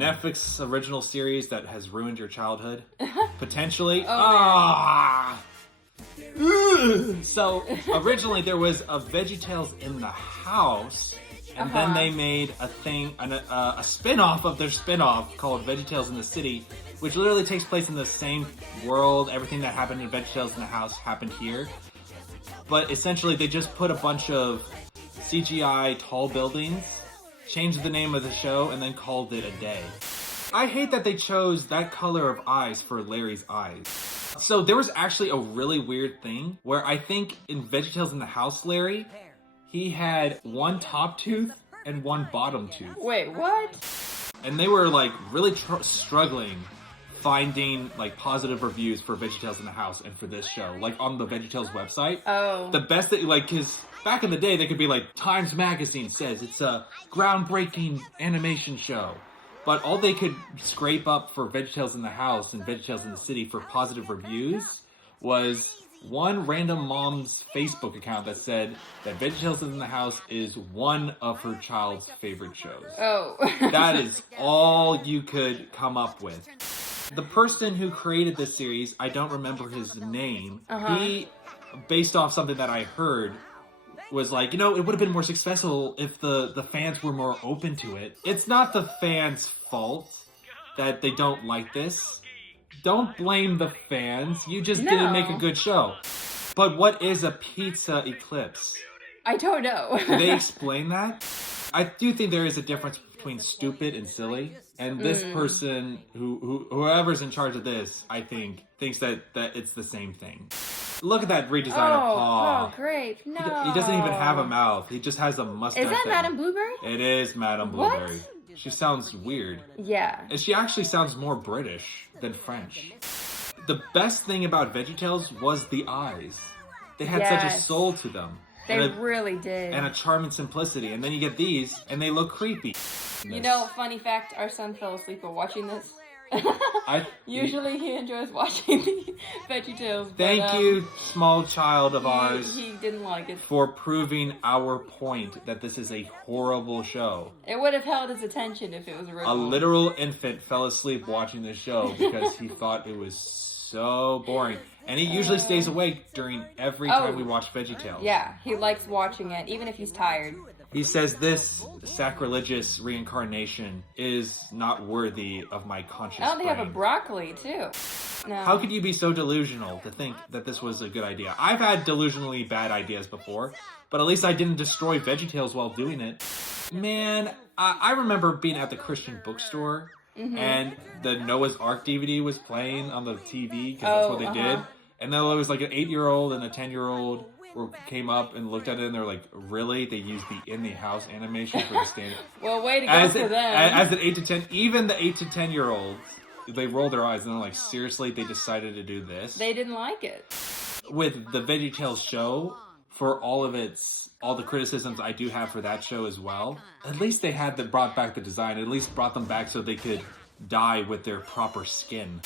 Netflix original series that has ruined your childhood? Potentially? So, originally there was a VeggieTales in the house, and then they made a spin-off of their spin-off called VeggieTales in the City, which literally takes place in the same world. Everything that happened in VeggieTales in the house happened here. But essentially, they just put a bunch of CGI tall buildings, changed the name of the show, and then called it a day. I hate that they chose that color of eyes for Larry's eyes. So there was actually a really weird thing where I think in VeggieTales in the House, Larry, he had one top tooth and one bottom tooth. Wait, what? And they were like really struggling finding like positive reviews for VeggieTales in the House and for this show, like on the VeggieTales website. Oh. The best that, like, cause back in the day they could be like, Times Magazine says it's a groundbreaking animation show. But all they could scrape up for VeggieTales in the House and VeggieTales in the City for positive reviews was one random mom's Facebook account that said that VeggieTales in the House is one of her child's favorite shows. Oh. That is all you could come up with. The person who created this series, I don't remember his name. He, based off something that I heard, was like, it would have been more successful if the fans were more open to it. It's not the fans' fault that they don't like this. Don't blame the fans. You just didn't make a good show. But what is a pizza eclipse? I don't know. Do they explain that? I do think there is a difference between stupid and silly. And this person, whoever's in charge of this, I think, thinks that it's the same thing. Look at that redesign of paw. Oh, great. No. He doesn't even have a mouth. He just has a mustache. Is that Madame Blueberry? It is Madame Blueberry. What? She sounds weird. Yeah. And she actually sounds more British than French. The best thing about VeggieTales was the eyes. They had such a soul to them. They really did. And a charming simplicity. And then you get these, and they look creepy. Funny fact, our son fell asleep while watching this. Usually he enjoys watching the VeggieTales. Thank you, small child of ours. He didn't like it. For proving our point that this is a horrible show. It would have held his attention if it was original. A literal infant fell asleep watching this show because he thought it was so boring. And he usually stays awake during every time we watch VeggieTales. Yeah, he likes watching it, even if he's tired. He says this sacrilegious reincarnation is not worthy of my conscious Oh, they brain. have a broccoli, too. No. How could you be so delusional to think that this was a good idea? I've had delusionally bad ideas before, but at least I didn't destroy VeggieTales while doing it. Man, I remember being at the Christian bookstore, and the Noah's Ark DVD was playing on the TV, because that's what they did. And then there was like an 8-year-old and a 10-year-old came up and looked at it, and they're like, really? They used the in-the-house animation for the standard? Well, way to go for them. As an 8 to 10, even the 8 to 10-year-olds, they roll their eyes and they're like, seriously, they decided to do this? They didn't like it. With the VeggieTales show, for all the criticisms I do have for that show as well, at least they brought back the design, at least brought them back so they could die with their proper skin.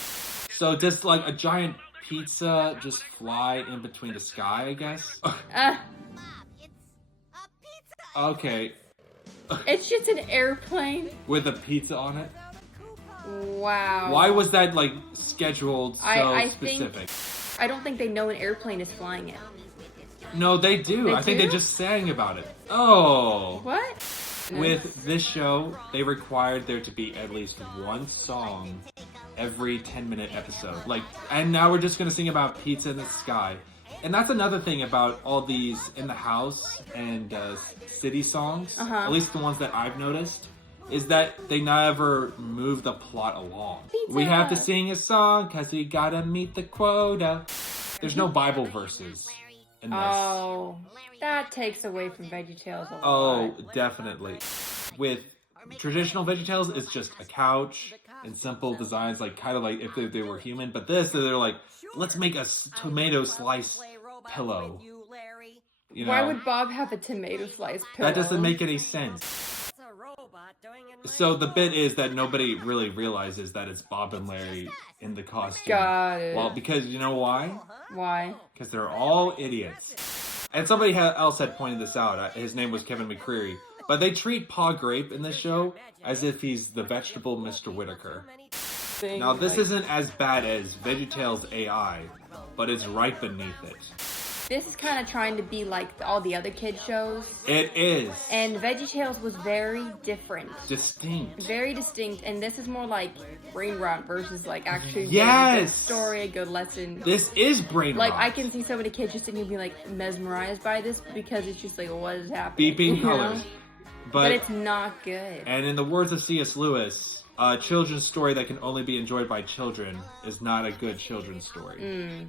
So does like a giant pizza just fly in between the sky, I guess? Okay. It's just an airplane. With a pizza on it? Wow. Why was that, like, scheduled so specific? I don't think they know an airplane is flying it. No, they do. I think they just sang about it. Oh. What? With this show, they required there to be at least one song every 10-minute episode. And now we're just going to sing about pizza in the sky. And that's another thing about all these in the house and city songs, at least the ones that I've noticed, is that they never move the plot along. Pizza. We have to sing a song because we gotta meet the quota. There's no Bible verses in this. Oh, that takes away from VeggieTales a lot. Oh, definitely. With traditional VeggieTales, it's just a couch and simple designs, like kind of like if they were human. But this, they're like, let's make a tomato slice pillow. Why would Bob have a tomato slice pillow? That doesn't make any sense. So the bit is that nobody really realizes that it's Bob and Larry in the costume. Got it. Well, because you know why? Why? Because they're all idiots. And somebody else had pointed this out. His name was Kevin McCreary. But they treat Pa Grape in this show as if he's the vegetable Mr. Whitaker. Now, this isn't as bad as VeggieTales AI, but it's right beneath it. This is kind of trying to be like all the other kid shows. It is. And VeggieTales was very different. Distinct. Very distinct. And this is more like brain rot versus like actually yes! a good story, a good lesson. This is brain like, rot. I can see so many kids just sitting here being like mesmerized by this because it's just like, what is happening? Beeping colors. But it's not good. And in the words of C.S. Lewis, a children's story that can only be enjoyed by children is not a good children's story.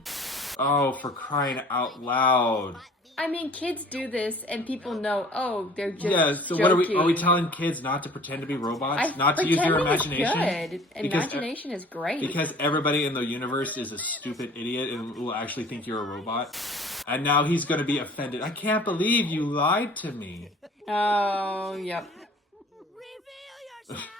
Oh, for crying out loud. I mean, kids do this, and people know, oh, they're just so joking. what are we telling kids not to pretend to be robots? Not to use their imagination? Good. Imagination is great. Because everybody in the universe is a stupid idiot and will actually think you're a robot. And now he's going to be offended. I can't believe you lied to me. Oh, yep.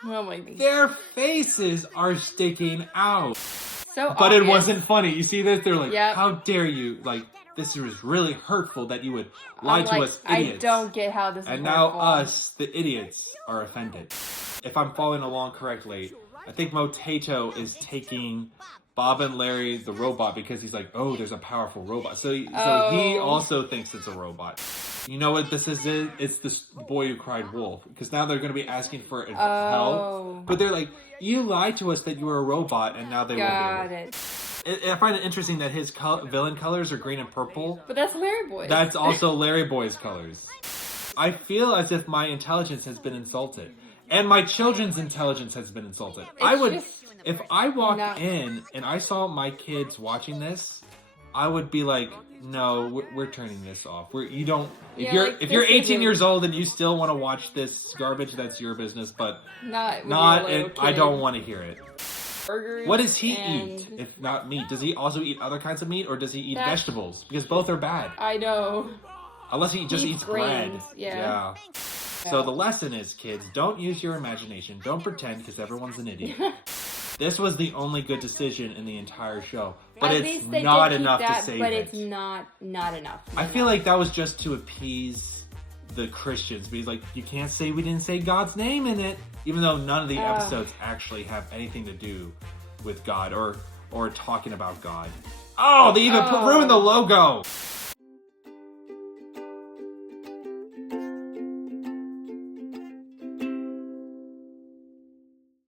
Oh my God. Their faces are sticking out. So but obvious. It wasn't funny. You see this? They're like, how dare you? Like, this is really hurtful that you would lie to us idiots. I don't get how this is And hurtful. now us, the idiots, are offended. If I'm following along correctly, I think Motato is taking Bob and Larry, the robot, because he's like, oh, there's a powerful robot. So he also thinks it's a robot. You know what this is? It's this boy who cried wolf. Because now they're going to be asking for help. But they're like, you lied to us that you were a robot, and now they Got it. I find it interesting that his villain colors are green and purple. But that's Larry Boy. That's also Larry Boy's colors. I feel as if my intelligence has been insulted. And my children's intelligence has been insulted. If I walked in and I saw my kids watching this, I would be like, no, we're turning this off. If you're 18 years old and you still want to watch this garbage, that's your business. But I don't want to hear it. Burgers. What does he eat if not meat? Does he also eat other kinds of meat, or does he eat vegetables? Because both are bad. I know. Unless he just eats bread. Yeah. So the lesson is, kids, don't use your imagination. Don't pretend, because everyone's an idiot. This was the only good decision in the entire show. But it's not enough to save it. But it's not enough. I feel like that was just to appease the Christians. Because, like, you can't say we didn't say God's name in it. Even though none of the episodes actually have anything to do with God or talking about God. Oh, they even ruined the logo!